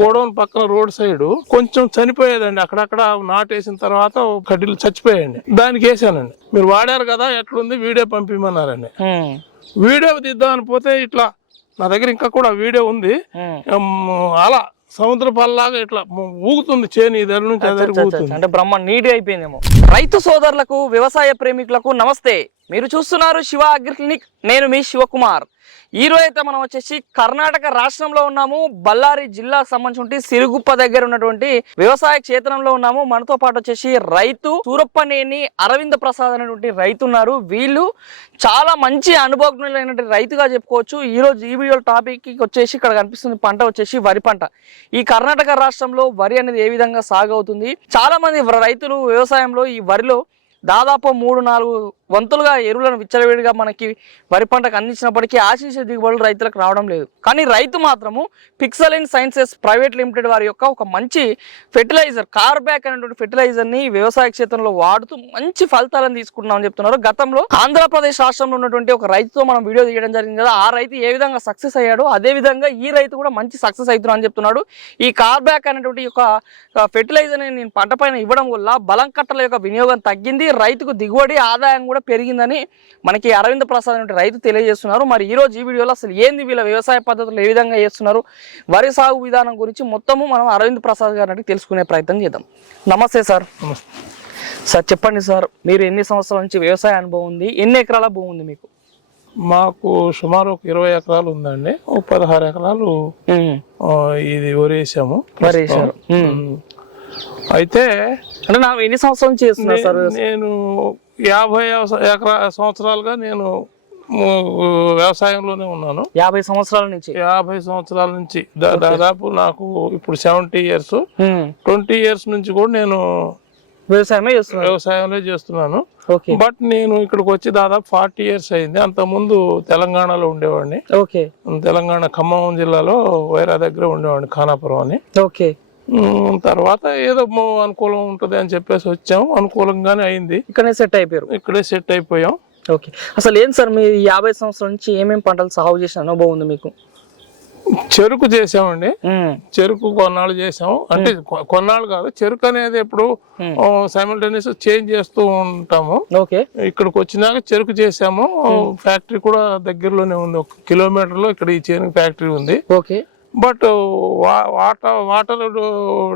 Godown పక్కన road side కొంచెం చనిపోయేదండి. అక్కడక్కడ నాటేసిన తర్వాత కడ్డీలు చచ్చిపోయాయండి. దానికి వేసానండి. మీరు వాడారు కదా ఎట్లుంది వీడియో పంపిమన్నారండి. వీడియో తీద్దామని పోతే ఇట్లా నా దగ్గర ఇంకా కూడా వీడియో ఉంది. అలా సముద్ర పల్లాగా ఇట్లా ఊగుతుంది చేను ఇద్దరి నుంచి ఊగుతుంది. అంటే బ్రహ్మ నీట్ అయిపోయిందేమో. రైతు సోదరులకు వ్యవసాయ ప్రేమికులకు నమస్తే. మీరు చూస్తున్నారు శివ అగ్రి క్లినిక్. నేను మీ శివకుమార్. ఈ రోజు అయితే మనం వచ్చేసి కర్ణాటక రాష్ట్రంలో ఉన్నాము. బళ్ళారి జిల్లాకు సంబంధించి సిరుగుప్ప దగ్గర ఉన్నటువంటి వ్యవసాయ క్షేత్రంలో ఉన్నాము. మనతో పాటు వచ్చేసి రైతు సూరప్పనేని అరవింద ప్రసాద్ అనేటువంటి రైతు ఉన్నారు. వీళ్ళు చాలా మంచి అనుభవజ్ఞులైనటువంటి రైతుగా చెప్పుకోవచ్చు. ఈ రోజు ఈ వీడియో టాపిక్ వచ్చేసి ఇక్కడ కనిపిస్తుంది పంట వచ్చేసి వరి పంట. ఈ కర్ణాటక రాష్ట్రంలో వరి అనేది ఏ విధంగా సాగు అవుతుంది. చాలా మంది రైతులు వ్యవసాయంలో ఈ వరిలో దాదాపు 3-4 వంతులుగా ఎరువులను విచ్చలవిడిగా మనకి వరి పంటకు అందించినప్పటికీ ఆశించే దిగుబడులు రైతులకు రావడం లేదు. కానీ రైతు మాత్రము పిక్సెలిన్ సైన్సెస్ ప్రైవేట్ లిమిటెడ్ వారి యొక్క ఒక మంచి ఫెర్టిలైజర్ కార్బ్యాక్ అనేటువంటి ఫెర్టిలైజర్ని వ్యవసాయ క్షేత్రంలో వాడుతూ మంచి ఫలితాలను తీసుకుంటున్నామని చెప్తున్నారు. గతంలో ఆంధ్రప్రదేశ్ రాష్ట్రంలో ఉన్నటువంటి ఒక రైతుతో మనం వీడియో తీయడం జరిగింది కదా. ఆ రైతు ఏ విధంగా సక్సెస్ అయ్యాడు, అదే విధంగా ఈ రైతు కూడా మంచి సక్సెస్ అవుతున్నాడు అని చెప్తున్నాడు. ఈ కార్బ్యాక్ అనేటువంటి యొక్క ఫెర్టిలైజర్ని నేను పంట పైన ఇవ్వడం వల్ల బలం కట్టల యొక్క వినియోగం తగ్గింది, రైతుకు దిగుబడి ఆదాయం కూడా పెరిగిందని మనకి అరవింద ప్రసాద్ అనే రైతు తెలియజేస్తున్నారు. మరి ఈ రోజు ఈ వీడియోలో అసలు ఏంది వీళ్ళ వ్యవసాయ పద్ధతులు ఏ విధంగా చేస్తున్నారు, వరి సాగు విధానం గురించి మొత్తము మనం అరవింద ప్రసాద్ గారిని తెలుసుకునే ప్రయత్నం చేద్దాం. నమస్తే సార్. సార్ చెప్పండి సార్, మీరు ఎన్ని సంవత్సరాల నుంచి వ్యవసాయ అనుభవం ఉంది, ఎన్ని ఎకరాల భూమి ఉంది మీకు? మాకు సుమారు ఒక 20 ఎకరాలు ఉందండి. 16 ఎకరాలు ఇది వరి వేసాము. అయితే అంటే నాకు ఎన్ని సంవత్సరాల నుంచి చేస్తున్నారు సార్? నేను 50 సంవత్సరాలుగా నేను వ్యవసాయంలోనే ఉన్నాను. 50 సంవత్సరాల నుంచి 50 సంవత్సరాల నుంచి దాదాపు నాకు ఇప్పుడు 70 ఇయర్స్. 20 ఇయర్స్ నుంచి కూడా నేను వ్యవసాయంలో చేస్తున్నాను. బట్ నేను ఇక్కడికి వచ్చి దాదాపు 40 ఇయర్స్ అయింది. అంత ముందు తెలంగాణలో ఉండేవాడిని. తెలంగాణ ఖమ్మం జిల్లాలో వైరా దగ్గర ఉండేవాడిని, ఖానాపురం అని. తర్వాత ఏదో అనుకూలం ఉంటది అని చెప్పేసి వచ్చాము. అనుకూలంగానే అయింది. ఇక్కడే సెట్ అయిపోయాం. ఓకే, అసలు ఏం సార్ మీరు 50 సంవత్సరాల నుంచి ఏమేమి పంటలు సాగు చేసిన అనుభవం ఉంది మీకు? చెరుకు చేసామండి. చెరుకు కొన్నాళ్ళు చేసాము. అంటే కొన్నాళ్ళు కాదు, చెరుకు అనేది ఎప్పుడు సైమల్టేనియస్ చేంజ్ చేస్తూ ఉంటాము. ఇక్కడికి వచ్చినాక చెరుకు చేసాము. ఫ్యాక్టరీ కూడా దగ్గరలోనే ఉంది. 1 కిలోమీటర్ లో ఇక్కడ ఈ చెరుకు ఫ్యాక్టరీ ఉంది. బట్ వాటర్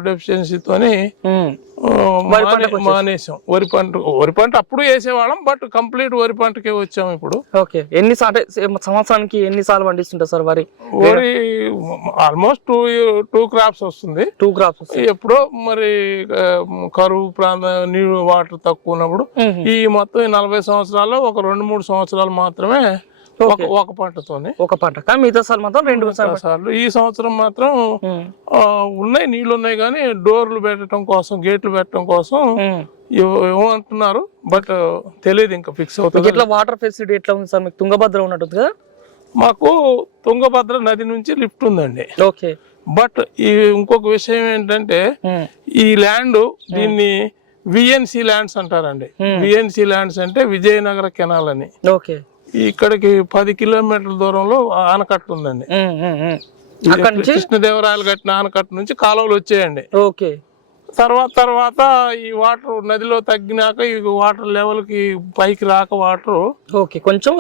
డెఫిషియన్సీతోని మానేసాం. వరి పంట అప్పుడు వేసేవాళ్ళం, బట్ కంప్లీట్ వరి పంటకే వచ్చాము ఇప్పుడు. సంవత్సరానికి ఎన్నిసార్లు పండిస్తుంటారు సార్ వరి? ఆల్మోస్ట్ 2 క్రాప్స్ వస్తుంది. 2 క్రాప్స్ ఎప్పుడో మరి కరువు ప్రాంతం నీళ్ళు వాటర్ తక్కువ ఉన్నప్పుడు ఈ మొత్తం 40 సంవత్సరాల్లో ఒక 2-3 సంవత్సరాలు మాత్రమే ఒక పంట. కానీ మిగతా సార్లు మాత్రం 2 సార్లు. ఈ సంవత్సరం మాత్రం ఉన్నాయి, నీళ్లు ఉన్నాయి, కానీ డోర్లు పెట్టడం కోసం, గేట్లు పెట్టడం కోసం ఏమంటున్నారు, బట్ తెలియదు ఇంకా ఫిక్స్ అవుతుంది. ఇట్లా వాటర్ ఫెసిలిటీ ఎట్లా ఉంది సార్ మీకు? తుంగభద్ర ఉన్నట్టుంది కదా? మాకు తుంగభద్ర నది నుంచి లిఫ్ట్ ఉందండి. బట్ ఈ ఇంకొక విషయం ఏంటంటే ఈ ల్యాండ్ దీన్ని విఎన్సి ల్యాండ్స్ అంటారండి. విఎన్సి ల్యాండ్స్ అంటే విజయనగర కెనాల్ అని. ఇక్కడికి 10 కిలోమీటర్ల దూరంలో ఆనకట్ట ఉందండి. కృష్ణదేవరాయలు కట్టిన ఆనకట్ట నుంచి కాలువలు వచ్చేయండి. తర్వాత ఈ వాటర్ నదిలో తగ్గినాక ఈ వాటర్ లెవెల్ కి పైకి రాక వాటర్ కొంచెం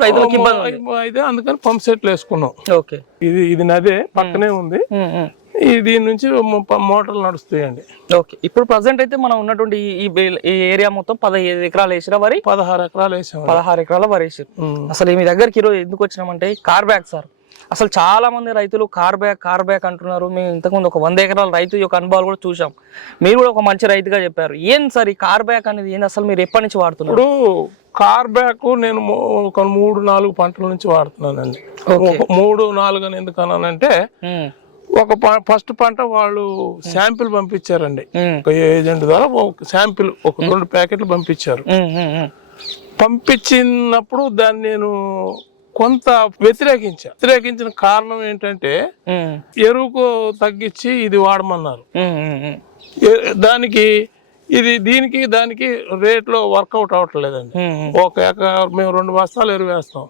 అయితే అందుకని పంప్ సెట్లు వేసుకున్నాం. ఇది నదే పక్కనే ఉంది. దీని నుంచి మోటార్లు నడుస్తాయండి. ఇప్పుడు ప్రజెంట్ అయితే మనం ఉన్నటువంటి ఈ ఏరియా మొత్తం 15 ఎకరాలు వేసిరా వరి? 16 ఎకరాలు వేసాం. 16 ఎకరాల వరి వేసారు. అసలు మీ దగ్గరికి ఈరోజు ఎందుకు వచ్చినామంటే కార్బ్యాక్ సార్. అసలు చాలా మంది రైతులు కార్బ్యాక్ అంటున్నారు. మేము ఇంతకుముందు ఒక 100 ఎకరాల రైతు యొక్క అనుభవాలు కూడా చూసాం. మీరు కూడా ఒక మంచి రైతుగా చెప్పారు. ఏం సార్ ఈ కార్బ్యాక్ అనేది ఏంది, అసలు మీరు ఎప్పటి నుంచి వాడుతున్నారు? ఇప్పుడు కార్బ్యాక్ నేను ఒక 3-4 పంటల నుంచి వాడుతున్నానండి. 3-4 అని ఎందుకు అన్నానంటే, ఒక ఫస్ట్ పంట వాళ్ళు శాంపిల్ పంపించారండి. ఒక ఏజెంట్ ద్వారా శాంపిల్ ఒక 2 ప్యాకెట్లు పంపించారు. పంపించినప్పుడు దాన్ని నేను కొంత వ్యతిరేకించిన కారణం ఏంటంటే ఎరువుకు తగ్గించి ఇది వాడమన్నారు. దీనికి దానికి రేట్ లో వర్కౌట్ అవ్వట్లేదండి. ఒక ఎకరా మేము 2 బస్తాలు ఎరువు వేస్తాం.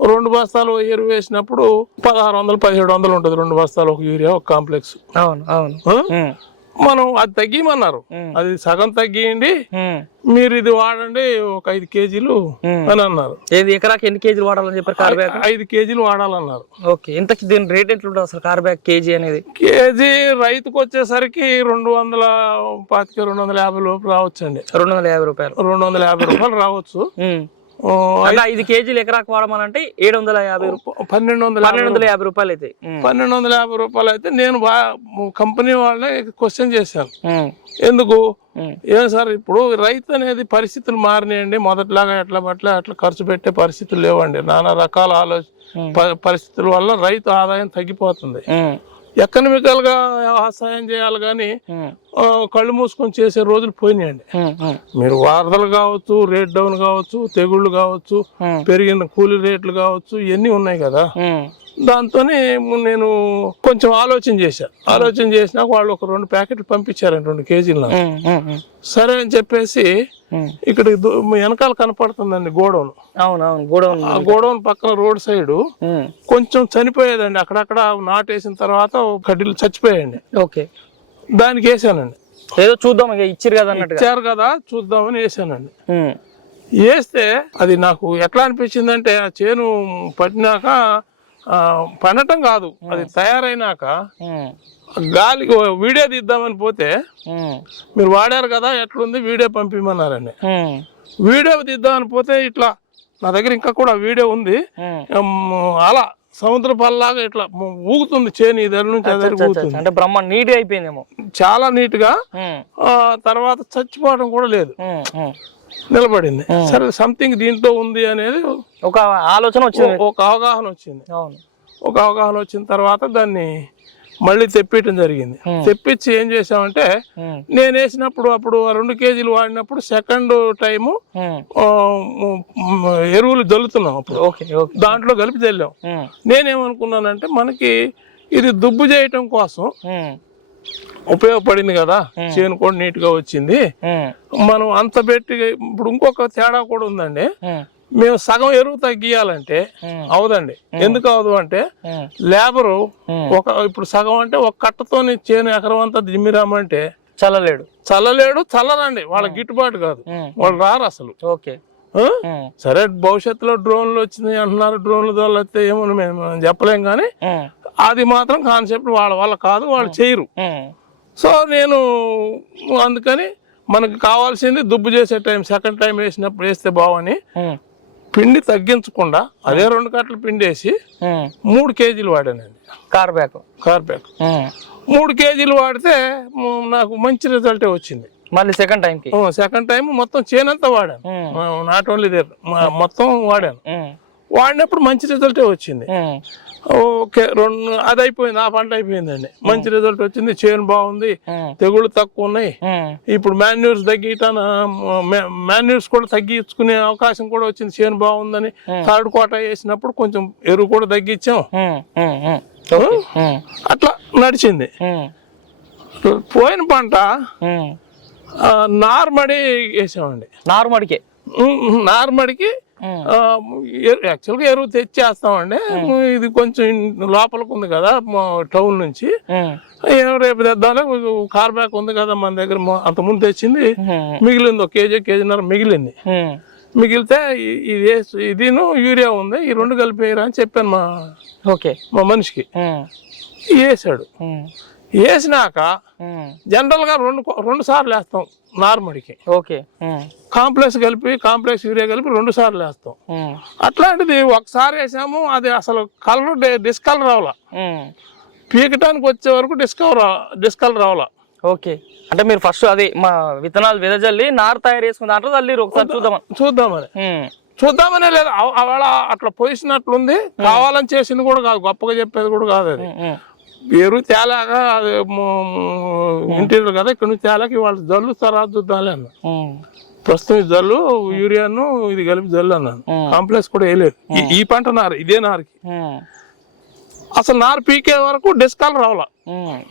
2 బస్తాలు ఎరువు వేసినప్పుడు 1600 1700 ఉంటుంది 2 బస్తాలు ఒక యూరియా ఒక కాంప్లెక్స్. అవును అవును. మనం అది తగ్గిమన్నారు, అది సగం తగ్గియండి మీరు ఇది వాడండి ఒక 5 కేజీలు అని అన్నారు. ఏది ఎకరాకి ఎన్ని కేజీలు వాడాలని చెప్పారు? కార్బ్యాక్ 5 కేజీలు వాడాలన్నారు. ఓకే, ఇంతకి దీని రేట్ ఎట్లా ఉంటుంది అసలు కార్బ్యాక్ కేజీ అనేది? కేజీ రైతుకు వచ్చేసరికి 225 250 లోపు రావచ్చండి. 250 రూపాయలు 250 రూపాయలు రావచ్చు. 5 కేజీలు ఎకరాకు వాడమనంటే 750 1250 రూపాయలు అయితే 1250 రూపాయలు అయితే నేను కంపెనీ వాళ్ళని క్వశ్చన్ చేశాను. ఎందుకు ఏం సార్ ఇప్పుడు రైతు అనేది పరిస్థితులు మారినాయండి, మొదటిలాగా ఎట్లా అట్లా ఖర్చు పెట్టే పరిస్థితులు లేవండి. నానా రకాల పరిస్థితుల వల్ల రైతు ఆదాయం తగ్గిపోతుంది. ఎకనామికల్ గా వ్యవసాయం చేయాలి కానీ కళ్ళు మూసుకొని చేసే రోజులు పోయినాయండి. మీరు వరదలు కావచ్చు, రేట్ డౌన్ కావచ్చు, తెగుళ్ళు కావచ్చు, పెరిగిన కూలీ రేట్లు కావచ్చు, ఇవన్నీ ఉన్నాయి కదా. దాంతోనే నేను కొంచెం ఆలోచన చేసినాక వాళ్ళు ఒక 2 ప్యాకెట్లు పంపించారండి 2 కేజీలు. సరే అని చెప్పేసి ఇక్కడ వెనకాల కనపడుతుందండి గోడౌన్. ఆ గోడౌన్ పక్కన రోడ్ సైడ్ కొంచెం చనిపోయేదండి, అక్కడక్కడ నాటేసిన తర్వాత కడ్డీలు చచ్చిపోయాయండి. ఓకే, దానికి వేసానండి. ఏదో చూద్దాం ఇచ్చారు కదా చూద్దామని వేసానండి. వేస్తే అది నాకు ఎట్లా అనిపించిందంటే ఆ చేను పట్టినాక పండటం కాదు, అది తయారైనాక గాలి వీడియో తీద్దామని పోతే మీరు వాడారు కదా ఎట్లుంది వీడియో పంపిమన్నారండి. వీడియో తీద్దామని పోతే ఇట్లా నా దగ్గర ఇంకా కూడా వీడియో ఉంది, అలా సముద్ర పల్లాగా ఇట్లా ఊగుతుంది చేను, ఇద్దరి నుంచి అదరికి ఊగుతుంది. అంటే బ్రహ్మ నీట్ గా అయిపోయిందేమో, చాలా నీట్ గా. తర్వాత చచ్చిపోవడం కూడా లేదు, నిలబడింది. సరే సంథింగ్ దీంట్లో ఉంది అనేది ఒక ఆలోచన వచ్చింది, ఒక అవగాహన వచ్చిన తర్వాత దాన్ని మళ్ళీ తెప్పించడం జరిగింది. తెప్పించి ఏం చేసామంటే నేను వేసినప్పుడు అప్పుడు 2 కేజీలు వాడినప్పుడు సెకండ్ టైము ఎరువులు జల్లుతున్నాం. అప్పుడు దాంట్లో కలిపి జల్లాం. నేనేమనుకున్నానంటే మనకి ఇది దుబ్బు చేయటం కోసం ఉపయోగపడింది కదా, చేను కూడా నీట్ గా వచ్చింది. మనం అంత పెట్టి ఇప్పుడు ఇంకొక తేడా కూడా ఉందండి, మేము సగం ఎరువు తగ్గియాలంటే అవదండి. ఎందుకు అవదు అంటే లేబరు ఇప్పుడు సగం అంటే ఒక కట్టతోని చేను ఎకరం అంతా దిమ్మిరామంటే చల్లరండి, వాళ్ళకి గిట్టుబాటు కాదు, వాళ్ళు రారు అసలు. ఓకే, సరే భవిష్యత్తులో డ్రోన్లు వచ్చినాయి అంటున్నారు, డ్రోన్ల ద్వారా వస్తే ఏమో మేము చెప్పలేం కానీ అది మాత్రం కాన్సెప్ట్ వాళ్ళ కాదు, వాళ్ళు చేయరు. సో నేను అందుకని మనకు కావాల్సింది దుబ్బు చేసే టైం సెకండ్ టైం వేసినప్పుడు వేస్తే బావని పిండి తగ్గించకుండా అదే 2 కట్టలు పిండి వేసి 3 కేజీలు వాడానండి. కార్బ్యాక్ 3 కేజీలు వాడితే నాకు మంచి రిజల్టే వచ్చింది. మళ్ళీ సెకండ్ టైం మొత్తం చేనంతా వాడాను, నాట్ ఓన్లీ దేర్ మొత్తం వాడాను. వాడినప్పుడు మంచి రిజల్టే వచ్చింది. ఓకే, అది అయిపోయింది, ఆ పంట అయిపోయిందండి. మంచి రిజల్ట్ వచ్చింది, చేను బాగుంది, తెగుళ్ళు తక్కువ ఉన్నాయి. ఇప్పుడు మాన్యూర్స్ కూడా తగ్గించుకునే అవకాశం కూడా వచ్చింది, చేను బాగుందని. థర్డ్ కోట వేసినప్పుడు కొంచెం ఎరువు కూడా తగ్గించాం, అట్లా నడిచింది. పోయిన పంట నార్మడి వేసామండి. నార్మడికి యాక్చువల్గా ఎరువు తెచ్చేస్తామండి. ఇది కొంచెం లోపలికి ఉంది కదా టౌన్ నుంచి, రేపు తెద్దాం. కార్బ్యాక్ ఉంది కదా మన దగ్గర, అంతకుముందు తెచ్చింది మిగిలింది, 1 కేజీన్నర మిగిలింది. మిగిలితే ఇది యూరియా ఉంది, ఈ 2 కలిపేయరా అని చెప్పాను మా మనిషికి. వేసాడు. వేసినాక జనరల్ గా 2 సార్లు వేస్తాం నార్మడికి. కాంప్లెక్స్ యూరియా కలిపి 2 సార్లు వేస్తాం. అట్లాంటిది ఒకసారి వేసాము, అది అసలు కలర్ డిస్కలర్ రావాల, పీకటానికి వచ్చే వరకు డిస్కలర్ రావాల. ఓకే, అంటే మీరు ఫస్ట్ అది మా విత్తనాలు వెదజల్లి నారు తయారు చేసుకున్న దాంట్లో తల్లి ఒకసారి చూద్దామనే లేదు, అవాళ అట్లా పొజిషన్ కావాలని చేసింది కూడా కాదు, గొప్పగా చెప్పేది కూడా కాదు. అది ఎరువు తేలాగా ఇంటీరియర్ కదా, ఇక్కడ నుంచి తేలాక వాళ్ళు జల్లు తర్వాత చూద్దాంలే అన్న. ప్రస్తుతం ఈ జల్లు యూరియాను ఇది కలిపి జల్లు అన్నాను. కాంప్లెక్స్ కూడా వేయలేదు. ఈ పంట నారు, ఇదే నారుకి అసలు నారు పీకే వరకు డిస్కలర్ రావాల.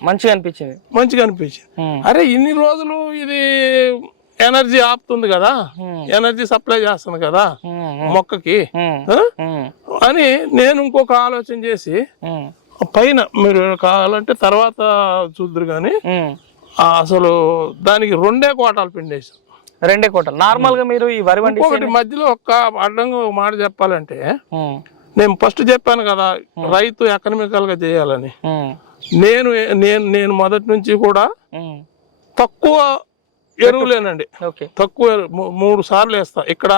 మంచిగా అనిపించింది. అరే ఇన్ని రోజులు ఇది ఎనర్జీ ఆపుతుంది కదా, ఎనర్జీ సప్లై చేస్తుంది కదా మొక్కకి, అని నేను ఇంకొక ఆలోచన చేసి పైన మీరు కావాలంటే తర్వాత చూద్దరు కానీ అసలు దానికి 2 కోటాలు పిండేసాం. 2 కోటాలు నార్మల్ గా మీరు ఈ వరి వండి ఒకటి మధ్యలో ఒక్క అడ్డంగా ఒక మాట చెప్పాలంటే, నేను ఫస్ట్ చెప్పాను కదా రైతు ఎకనామికల్ గా చేయాలని. నేను మొదటి నుంచి కూడా తక్కువ ఎరువులేనండి, తక్కువ 3 సార్లు వేస్తా. ఇక్కడ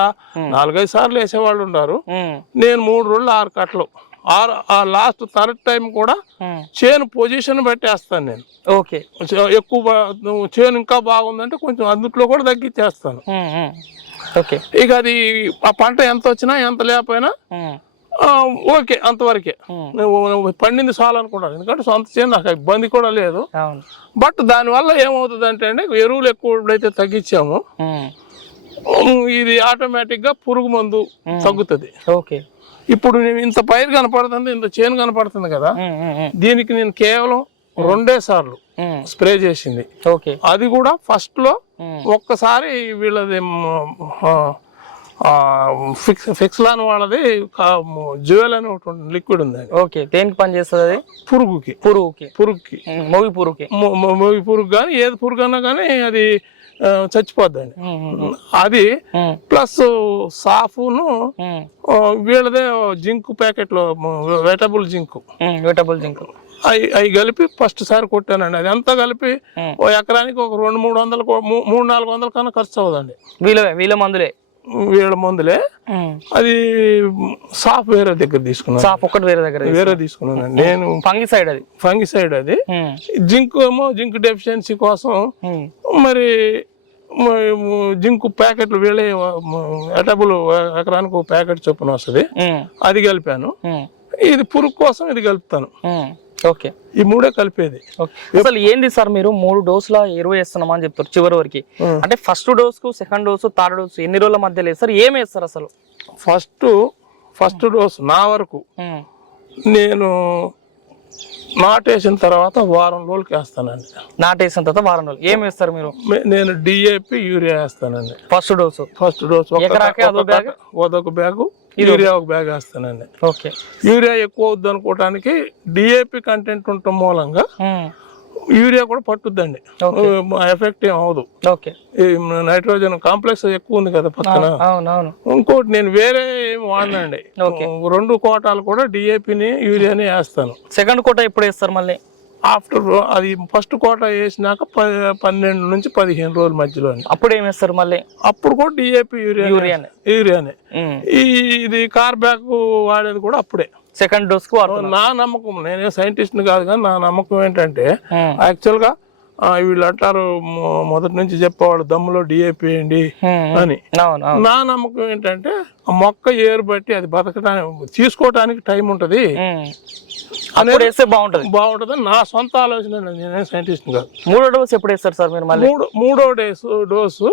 4-5 సార్లు వేసేవాళ్ళు ఉన్నారు, నేను 3 రోజులు 6 కట్టలు. లాస్ట్ థర్డ్ టైం కూడా చేను పొజిషన్ బట్టి వేస్తాను నేను. ఓకే, ఎక్కువ చేను ఇంకా బాగుందంటే కొంచెం అందుట్లో కూడా తగ్గించేస్తాను. ఓకే, ఇక అది ఆ పంట ఎంత వచ్చినా ఎంత లేకపోయినా ఓకే అంతవరకే పండింది చాలు అనుకుంటాను. ఎందుకంటే సొంత చేను నాకు ఇబ్బంది కూడా లేదు. బట్ దానివల్ల ఏమవుతుంది అంటే అండి, ఎరువులు ఎక్కువ ఎప్పుడైతే తగ్గించామో ఇది ఆటోమేటిక్ గా పురుగు మందు తగ్గుతుంది. ఓకే, ఇప్పుడు నేను ఇంత పైరు కనపడుతుంది, ఇంత చేను కనపడుతుంది కదా, దీనికి నేను కేవలం 2 సార్లు స్ప్రే చేసింది. అది కూడా ఫస్ట్ లో ఒక్కసారి వీళ్ళది ఫిక్స్లాన్ వాళ్ళది జ్యువెల్ అని ఒకటి లిక్విడ్ ఉంది. ఓకే, దేనికి పని చేస్తుంది అది? పురుగుకి మొగి పురుగు కానీ ఏది పురుగు అన్నా కానీ అది చచ్చిపోద్దండి. అది ప్లస్ సాఫ్ను వీళ్ళదే జింక్ ప్యాకెట్లో వెటబుల్ జింక్ అవి కలిపి ఫస్ట్ సారి కొట్టానండి. అది అంతా కలిపి ఓ ఎకరానికి ఒక 200-300 కన్నా ఖర్చు అవ్వదండి. వీళ్ళ మందులే. అది సాఫ్ వేరే దగ్గర తీసుకున్నాను, వేరే తీసుకున్నానండి నేను. ఫంగిసైడ్ అది. జింక్ ఏమో జింక్ డెఫిషియన్సీ కోసం మరి జింక్ ప్యాకెట్లు వీళ్ళే ఎటబుల్ ఎకరానికి ఒక ప్యాకెట్ చొప్పున వస్తుంది, అది కలిపాను. ఇది పురుగు కోసం ఇది కలుపుతాను. ఓకే, ఈ 3 కలిపేది. అసలు ఏంది సార్ మీరు 3 డోసుల ఎరువు వేస్తున్నామా అని చెప్తారు చివరి వరకు? అంటే ఫస్ట్ డోస్ కు సెకండ్ డోసు థర్డ్ డోసు ఎన్ని రోజుల మధ్య లేదు సార్? ఏం వేస్తారు అసలు? ఫస్ట్ డోస్ నా వరకు నేను నాటేసిన తర్వాత వారం రోజులకి వేస్తానండి. నాటేసిన తర్వాత వారం రోజులు ఏం వేస్తారు మీరు? నేను DAP యూరియా వేస్తానండి. ఫస్ట్ డోసు అదొక బ్యాగు, యూరియా ఒక బ్యాగ్ వేస్తానండి. ఓకే, యూరియా ఎక్కువ అవుద్ది అనుకోవటానికి DAP కంటెంట్ ఉండటం మూలంగా యూరియా కూడా పట్టుద్దండి, ఎఫెక్ట్ ఏం అవదు. నైట్రోజన్ కాంప్లెక్స్ ఎక్కువ ఉంది కదా పక్కన. ఇంకోటి నేను వేరే ఏమి వాడినండి, 2 కోటాలు కూడా DAPని యూరియాని వేస్తాను. సెకండ్ కోట ఎప్పుడు వేస్తారు మళ్ళీ? ఆఫ్టర్ అది ఫస్ట్ కోట వేసినాక 12 నుంచి 15 రోజుల మధ్యలో. అప్పుడు ఏం వేస్తారు మళ్ళీ? అప్పుడు కూడా DAP యూరియానే. ఇది కార్బ్యాక్ వాడేది కూడా అప్పుడే సెకండ్ డోస్ కు. నా నమ్మకం, నేనే సైంటిస్ట్ కాదు కానీ నా నమ్మకం ఏంటంటే, యాక్చువల్ గా వీళ్ళు అంటారు మొదటి నుంచి చెప్పేవాళ్ళు దమ్ములో DAP వేయండి అని. నా నమ్మకం ఏంటంటే మొక్క ఏరు బట్టి అది బతకడానికి తీసుకోవటానికి టైం ఉంటది అనేది బాగుంటది నా సొంత ఆలోచన. నేనే సైంటిస్ట్ కాదు. 3వ డోస్ ఎప్పుడు వేస్తారు సార్ మీరు మళ్ళీ? 3వ డోసు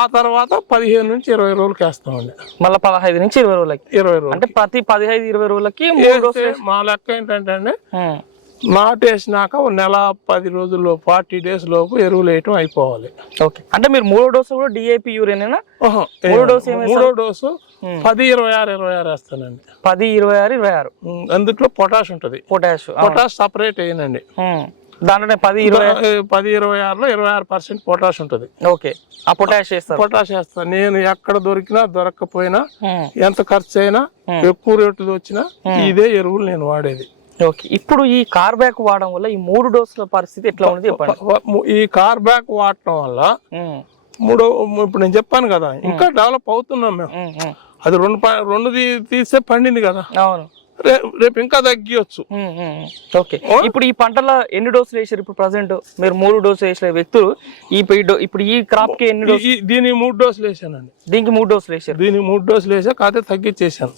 ఆ తర్వాత 15 నుంచి 20 రోజులకి వేస్తామండి. మళ్ళీ 15 నుంచి 20 రోజులకి. అంటే ప్రతి 15-20 రోజులకి మా లెక్క ఏంటంటే అండి, నాటేసినాక 1 నెల 10 రోజుల్లో 40 డేస్ లోపు ఎరువులు వేయటం అయిపోవాలి. ఓకే, అంటే మీరు 3వ డోసు కూడా DAP యూరియానేనా? 3వ డోసు 10-26 వేస్తానండి. 10-26 అందుట్లో పొటాష్ ఉంటది. పొటాష్ సపరేట్ వేయనండి. దాంట్లోనే 10-26లో 26% పొటాష్ ఉంటది. ఓకే, ఆ పొటాష్ వేస్తాను నేను. ఎక్కడ దొరికినా దొరకకపోయినా ఎంత ఖర్చు అయినా ఎక్కువ రేటు వచ్చినా ఇదే ఎరువులు నేను వాడేది. ఓకే, ఇప్పుడు ఈ కార్బ్యాక్ వాడడం వల్ల ఈ 3 డోసుల పరిస్థితి ఎట్లా ఉంది చెప్పండి? ఈ కార్బ్యాక్ వాడటం వల్ల ఇప్పుడు నేను చెప్పాను కదా, ఇంకా డెవలప్ అవుతున్నాం మేము. అది 2 తీస్తే పండింది కదా, రేపు ఇంకా తగ్గియొచ్చు. ఓకే, ఇప్పుడు ఈ పంటలో ఎన్ని డోసులు వేసారు ఇప్పుడు ప్రజెంట్? మీరు 3 డోసులు వేసిన వ్యక్తులు ఇప్పుడు ఈ క్రాప్ కి ఎన్ని డోసు? దీనికి 3 డోసులు వేసానండి. దీనికి 3 డోసులు వేసారు? దీనికి 3 డోసులు వేసా, కాకపోతే తగ్గించేసాను,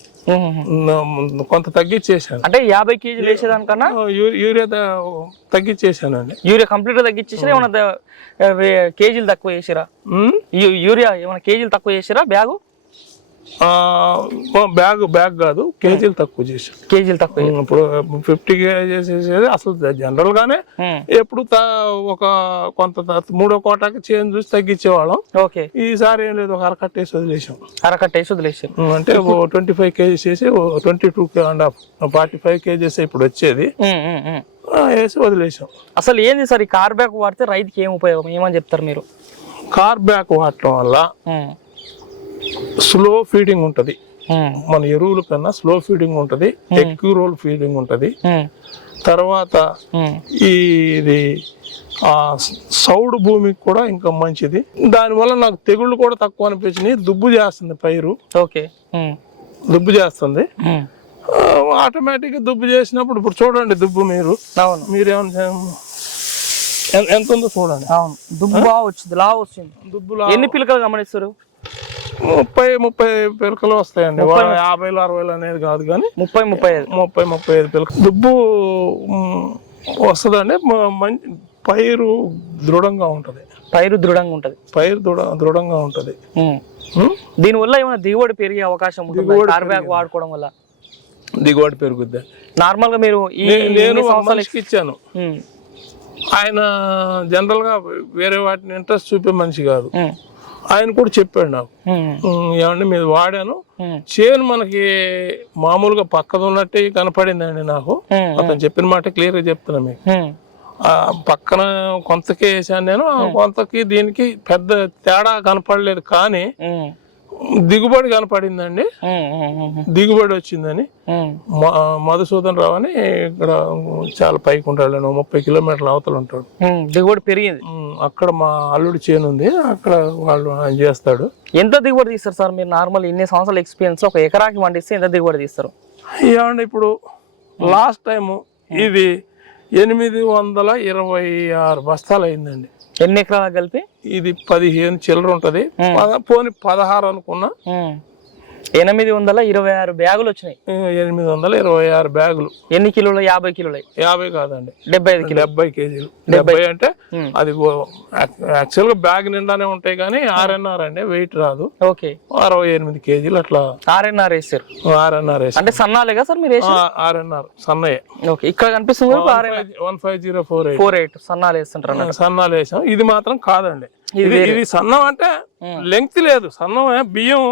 కొంత తగ్గించేసాను. అంటే 50 కేజీలు వేసేదానికన్నా యూరియా తగ్గించేసానండి. యూరియా కంప్లీట్ గా తగ్గించేసారా? ఏమన్నా కేజీలు తక్కువ వేసారా? యూరియా ఏమైనా కేజీలు తక్కువ వేసారా బ్యాగు? బ్యాగ్ కాదు, కేజీలు తక్కువ చేసాం. కేజీలు తక్కువ. ఇప్పుడు 50 కేజీస్ వేసేది అసలు జనరల్ గానే ఎప్పుడు ఒక కొంత 3వ కోటాకి చేంజ్ చూసి తగ్గించేవాళ్ళం. ఓకే, ఈసారి ఏం లేదు, ఒక అరకట్టేసి వదిలేసాం. అరకట్టేసి వదిలేసాం అంటే 25 కేజీస్ వేసి 22.5 45 కేజీస్ ఇప్పుడు వచ్చేది వేసి వదిలేసాం. అసలు ఏంది సార్ ఈ కార్ బ్యాక్ వాడితే రైతుకి ఏం ఉపయోగం, ఏమని చెప్తారు మీరు? కార్ బ్యాక్ వాడటం వల్ల స్లో ఫీడింగ్ ఉంటది, మన ఎరువుల కన్నా స్లో ఫీడింగ్ ఉంటది, ఎక్కువ రోజులు ఫీడింగ్ ఉంటది. తర్వాత ఇది సౌడు భూమికి కూడా ఇంకా మంచిది. దానివల్ల నాకు తెగుళ్ళు కూడా తక్కువ అనిపించినాయి. దుబ్బు చేస్తుంది పైరు. ఓకే, దుబ్బు చేస్తుంది ఆటోమేటిక్ గా. దుబ్బు చేసినప్పుడు ఇప్పుడు చూడండి దుబ్బు మీరేమన్నా ఎంత ఉందో చూడండి. అవును, దుబ్బు బాగా వచ్చింది, లా వచ్చింది. దుబ్బు ఎన్ని పిలకలు గమనిస్తారు? 30 పిలకలు వస్తాయండి. 50 60 అనేది కాదు కానీ 30-35 పిలకలు దుబ్బు వస్తుందండి. పైరు దృఢంగా ఉంటది. పైరు దృఢంగా ఉంటది. దీనివల్ల ఏమైనా దిగుబడి పెరిగే అవకాశం ఉంటుంది కార్ బ్యాక్ వాడుకోవడం వల్ల? దిగుబడి పెరుగుద్ది. నార్మల్ గా మీరు నేను మనిషికి ఇచ్చాను. ఆయన జనరల్ గా వేరే వాటిని ఇంట్రెస్ట్ చూపే మనిషి కాదు. ఆయన కూడా చెప్పాడు నాకు, ఏమంటే మీరు వాడాను, చేను మనకి మామూలుగా పక్కన ఉన్నట్టే కనపడిందండి నాకు. అతను చెప్పిన మాట క్లియర్ గా చెప్తున్నా మీకు. పక్కన కొంతకే వేసాను నేను, కొంతకి దీనికి పెద్ద తేడా కనపడలేదు, కానీ దిగుబడి కనపడిందండి. దిగుబడి వచ్చిందని మధుసూదన్ రావు అని ఇక్కడ చాలా పైకి ఉంటాడు, 30 కిలోమీటర్ల అవతల ఉంటాడు. దిగుబడి పెరిగింది. అక్కడ మా అల్లుడి చేను ఉంది, అక్కడ వాళ్ళు ఆయన చేస్తాడు. ఎంత దిగుబడి తీస్తారు సార్ మీరు? నార్మల్ ఇన్ని సంవత్సరాల ఎక్స్పీరియన్స్ ఒక ఎకరాకి పండిస్తే ఎంత దిగుబడి తీస్తారు? ఏమండి ఇప్పుడు లాస్ట్ టైము ఇది 826 బస్తాలు అయిందండి. ఎన్ని ఎకరాలకు కలిపి? ఇది 15 చిల్లర ఉంటది, పోనీ 16 అనుకున్నా. 826 బ్యాగులు వచ్చినాయి. 826 బ్యాగులు. ఎన్ని కిలోలు? 50 కిలోలు? 50 కాదండి, 70 కేజీలు. 70 అంటే అది యాక్చువల్ గా బ్యాగ్ నిండానే ఉంటాయి కానీ ఆర్ఎన్ఆర్ అండి, వెయిట్ రాదు. ఓకే, 68 కేజీలు అట్లా ఆర్ఎన్ఆర్ వేసారు. ఆర్ఎన్ఆర్ అంటే సన్నాలేగా సార్ మీరు? ఆర్ఎన్ఆర్ సన్నయ్య. ఓకే, ఇక్కడ కనిపిస్తుంది 15048 సన్నాలు వేస్తుంటారు. సన్నాలు వేసాం. ఇది మాత్రం కాదండి, ఇది సన్నం అంటే లెంగ్త్ లేదు. సన్నం బియ్యం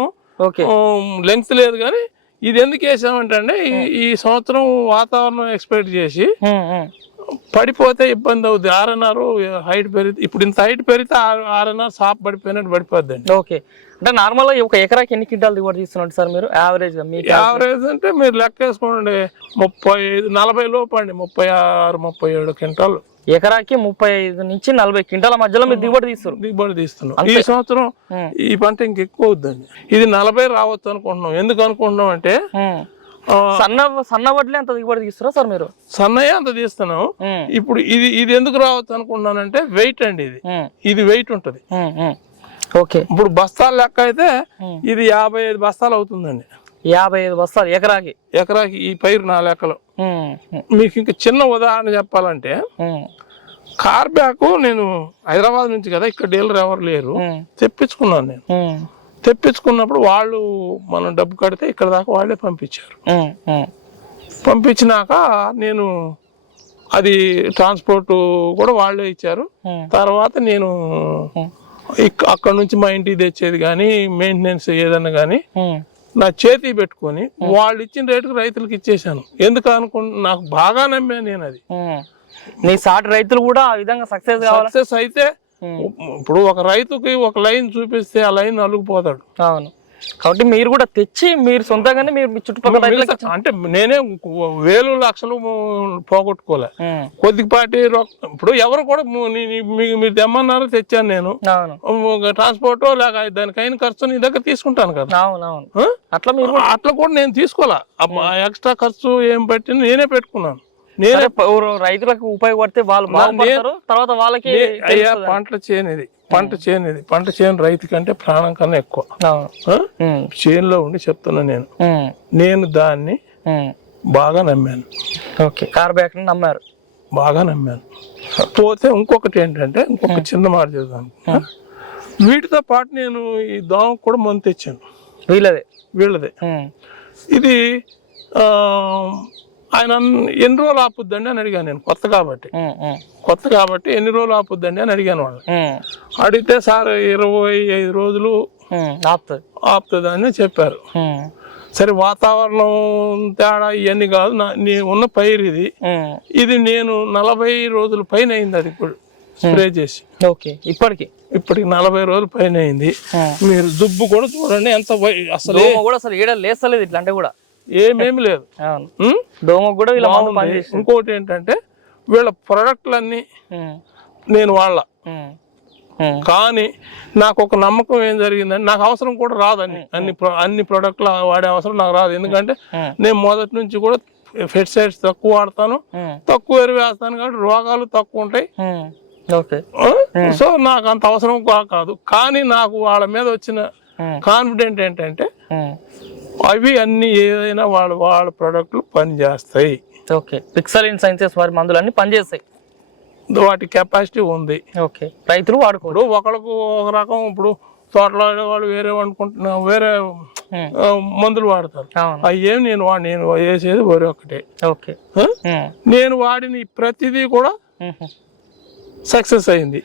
లెంగ్త్ లేదు, కానీ ఇది ఎందుకు వేసామంటే అండి, ఈ సంవత్సరం వాతావరణం ఎక్స్పెక్ట్ చేసి పడిపోతే ఇబ్బంది అవుద్ది. ఆర్ఎన్ఆర్ హైట్ పెరిగితే, ఇప్పుడు ఇంత హైట్ పెరిగితే ఆర్ఎన్ఆర్ సాప్ పడిపోయినట్టు పడిపోద్ది. ఓకే, అంటే నార్మల్ గా ఒక ఎకరాకి ఎన్ని క్వింటాలు దిగుబడి తీస్తున్నారు సార్ మీరు యావరేజ్? యావరేజ్ అంటే మీరు లెక్క వేసుకోండి, 35-40 లోపు అండి, 36-37 క్వింటాలు ఎకరాకి. 35 నుంచి 40 క్వింటాల మధ్యలో మీరు దిగుబడి తీస్తున్నాం. ఈ సంవత్సరం ఈ పంట ఇంకెక్కువ అవుద్దండి. ఇది 40 రావచ్చు అనుకుంటున్నాం. ఎందుకు అనుకుంటున్నాం అంటే సన్న వడ్లే అంత దిగుబడి తీస్తారా సార్ మీరు? సన్నయ్య అంత తీస్తున్నాం. ఇప్పుడు ఇది ఎందుకు రావచ్చు అనుకుంటున్నానంటే వెయిట్ అండి, ఇది వెయిట్ ఉంటది. ఓకే, ఇప్పుడు బస్తాల లెక్క అయితే ఇది 55 బస్తాలు అవుతుందండి. 55 బస్తాలు ఎకరాకి? ఈ పైరు నా లెక్కలో. మీకు ఇంకా చిన్న ఉదాహరణ చెప్పాలంటే, కార్ బ్యాక్ నేను హైదరాబాద్ నుంచి కదా, ఇక్కడ డీలర్ ఎవరు లేరు, తెప్పించుకున్నాను నేను. తెప్పించుకున్నప్పుడు వాళ్ళు మనం డబ్బు కడితే ఇక్కడ దాకా వాళ్ళే పంపించారు. పంపించినాక నేను అది ట్రాన్స్పోర్ట్ కూడా వాళ్ళే ఇచ్చారు. తర్వాత నేను అక్కడ నుంచి మా ఇంటికి తెచ్చేది కానీ, మెయింటెనెన్స్ ఏదన్నా కానీ నా చేతి పెట్టుకొని వాళ్ళు ఇచ్చిన రేటుకు రైతులకు ఇచ్చేసాను. ఎందుకు నాకు బాగా నమ్మాను నేను. అది నీ సాటి రైతులు కూడా ఆ విధంగా సక్సెస్ అయితే, ఇప్పుడు ఒక రైతుకి ఒక లైన్ చూపిస్తే ఆ లైన్ అలుగుపోతాడు. అవును, కాబట్టి మీరు కూడా తెచ్చి మీరు సొంతంగానే మీరు చుట్టుపక్కల అంటే నేనే వేలు లక్షలు పోగొట్టుకోలే. కొద్దిపాటి ఇప్పుడు ఎవరు కూడా మీరు తెమ్మన్నారు, తెచ్చాను నేను. ట్రాన్స్పోర్ట్ లేక దానికైన ఖర్చు నీ దగ్గర తీసుకుంటాను కదా. అట్లా కూడా నేను తీసుకోలే. ఎక్స్ట్రా ఖర్చు ఏం పట్టి నేనే పెట్టుకున్నాను. నేనే రైతులకు ఉపయోగపడితే వాళ్ళు బాగుపడతారు. తర్వాత వాళ్ళకి అయ్యా పంట చేను రైతు కంటే ప్రాణం కన్నా ఎక్కువ. చేనులో ఉండి చెప్తున్నా నేను దాన్ని బాగా నమ్మాను. కార్ బ్యాక్ నమ్మారు, బాగా నమ్మాను. పోతే ఇంకొకటి ఏంటంటే, ఇంకొక చిన్న మాట చేద్దాం. వీటితో పాటు నేను ఈ దోమ కూడా మందు తెచ్చాను. వీళ్ళదే. ఇది ఆయన ఎన్ని రోజులు ఆపుద్దండి అని అడిగాను నేను, కొత్త కాబట్టి ఎన్ని రోజులు ఆపుద్దండి అని అడిగాను వాళ్ళు. అడిగితే సార్ 25 రోజులు ఆపుతుంది అని చెప్పారు. సరే వాతావరణం తేడా ఇవన్నీ కాదు, ఉన్న పైరు ఇది నేను 40 రోజుల పైన అయింది అది ఇప్పుడు స్ప్రే చేసి. ఇప్పటికి 40 రోజుల పైన అయింది. మీరు దుబ్బు కూడా చూడండి ఎంత అసలు లేస్తలేదు ఇట్లా అంటే కూడా ఏమేమి లేదు. ఇంకోటి ఏంటంటే వీళ్ళ ప్రొడక్ట్లన్నీ నేను వాళ్ళ, కానీ నాకు ఒక నమ్మకం ఏం జరిగిందని, నాకు అవసరం కూడా రాదని, అన్ని ప్రొడక్ట్లు వాడే అవసరం నాకు రాదు. ఎందుకంటే నేను మొదటి నుంచి కూడా పెస్టిసైడ్స్ తక్కువ వాడతాను, తక్కువ ఎరువు వేస్తాను, కాబట్టి రోగాలు తక్కువ ఉంటాయి. సో నాకు అంత అవసరం కాదు. కానీ నాకు వాళ్ళ మీద వచ్చిన కాన్ఫిడెంట్ ఏంటంటే అవి అన్ని ఏదైనా వాళ్ళ ప్రొడక్ట్లు పనిచేస్తాయి. పిక్సెలిన్ సైన్సెస్ వారి మందులు అన్ని పనిచేస్తాయి, వాటి కెపాసిటీ ఉంది. రైతులు వాడుకోరు. ఒకళ్ళకు ఒక రకం, ఇప్పుడు తోటలో వాళ్ళు వేరే మందులు వాడతారు. అవి ఏమి నేను వేసేది వరి ఒక్కటే. నేను వాడిన ప్రతిదీ కూడా సక్సెస్ అయింది.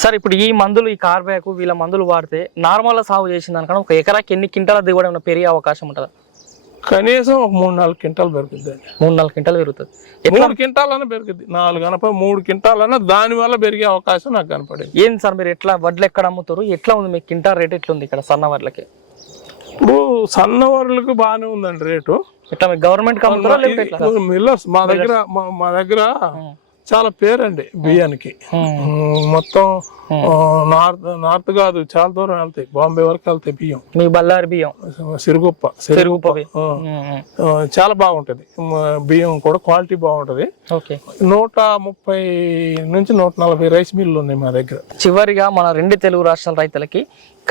సార్ ఇప్పుడు ఈ మందులు, ఈ కార్బ్యాక్ వీళ్ళ మందులు వాడితే నార్మల్ సాగు చేసిన దానికన్నా ఒక ఎకరాకి ఎన్ని క్వింటాల దిగుబడి ఏమైనా పెరిగే అవకాశం ఉంటుందా? కనీసం ఒక 3-4 క్వింటాలు పెరుగుతుంది. 3-4 క్వింటాలు పెరుగుతుంది. 3 క్వింటాలన్నా పెరుగుద్ది, 4 కనప 3 క్వింటాలన్నా దాని వల్ల పెరిగే అవకాశం నాకు కనపడింది. ఏంటి సార్ మీరు ఎట్లా వడ్లు ఎక్కడ అమ్ముతారు, ఎట్లా ఉంది మీకు క్వింటాల్ రేట్ ఎట్లా ఉంది ఇక్కడ సన్న వడ్లకి? ఇప్పుడు సన్న వడ్లకు బాగానే ఉందండి రేటు. ఇట్లా మీకు గవర్నమెంట్ మిల్లర్స్ మా దగ్గర చాలా పేరండి బియ్యానికి. మొత్తం నార్త్ కాదు, చాలా దూరం వెళ్తాయి, బాంబే వరకు వెళ్తాయి బియ్యం. మీ బళ్ళారి బియ్యం సిరుగుప్ప చాలా బాగుంటది బియ్యం కూడా, క్వాలిటీ బాగుంటది. 130 నుంచి 140 రైస్ మిల్లు ఉన్నాయి మా దగ్గర. చివరిగా మన 2 తెలుగు రాష్ట్రాల రైతులకి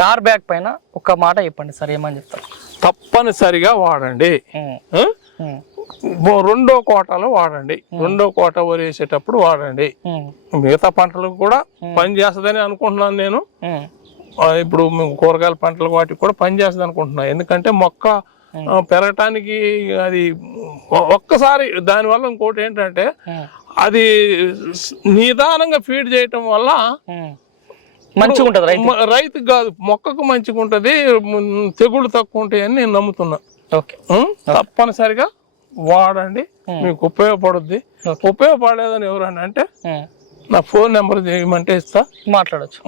కార్బ్యాక్ పైన ఒక మాట చెప్పండి సార్, ఏమని చెప్తారు? తప్పనిసరిగా వాడండి. రెండో కోటలో వాడండి, రెండో కోట వరి వేసేటప్పుడు వాడండి. మిగతా పంటలకు కూడా పని చేస్తుందని అనుకుంటున్నాను నేను. ఇప్పుడు కూరగాయల పంటలకు వాటికి కూడా పని చేస్తుంది అనుకుంటున్నాను. ఎందుకంటే మొక్క పెరగటానికి అది ఒక్కసారి, దానివల్ల ఇంకోటి ఏంటంటే అది నిదానంగా ఫీడ్ చేయటం వల్ల మంచిగా ఉంటది, రైతుకు కాదు మొక్కకు మంచిగా ఉంటది, తెగుళ్ళు తక్కువ ఉంటాయని నేను నమ్ముతున్నా. తప్పనిసరిగా వాడండి, మీకు ఉపయోగపడుద్ది. ఉపయోగపడలేదని ఎవరన్నా అంటే నా ఫోన్ నెంబర్ చేయమంటే ఇస్తా, మాట్లాడచ్చు.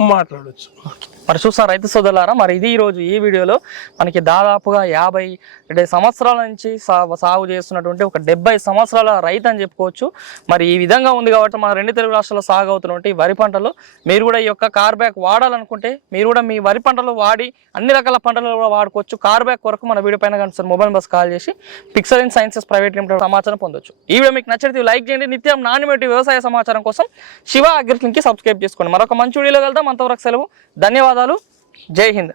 మరి చూస్తాం రైతు సోదరులారా, మరి ఇది ఈరోజు ఈ వీడియోలో మనకి దాదాపుగా 50 సంవత్సరాల నుంచి సాగు చేస్తున్నటువంటి ఒక 70 సంవత్సరాల రైతు అని చెప్పుకోవచ్చు. మరి ఈ విధంగా ఉంది కాబట్టి మన 2 తెలుగు రాష్ట్రాల్లో సాగు అవుతున్నటువంటి వరి పంటలో మీరు కూడా ఈ యొక్క కార్బ్యాక్ వాడాలనుకుంటే మీరు కూడా మీ వరి పంటలు వాడి అన్ని రకాల పంటలు కూడా వాడుకోవచ్చు. కార్బ్యాక్ కొరకు మన వీడియో పైన కానీ మొబైల్ బస్ కాల్ చేసి పిక్సెలిన్ సైన్సెస్ ప్రైవేట్ లిమిటెడ్ సమాచారం పొందొచ్చు. ఈ వీడియో మీకు నచ్చితే లైక్ చేయండి. నిత్యం నాణ్యమైన వ్యవసాయ సమాచారం కోసం శివ అగ్రికల్చర్ కి సబ్స్క్రైబ్ చేసుకోండి. మరొక మంచి వీడియోలో వెళ్దాం. అంతవరకు సెలవు, ధన్యవాదాలు, జై హింద్.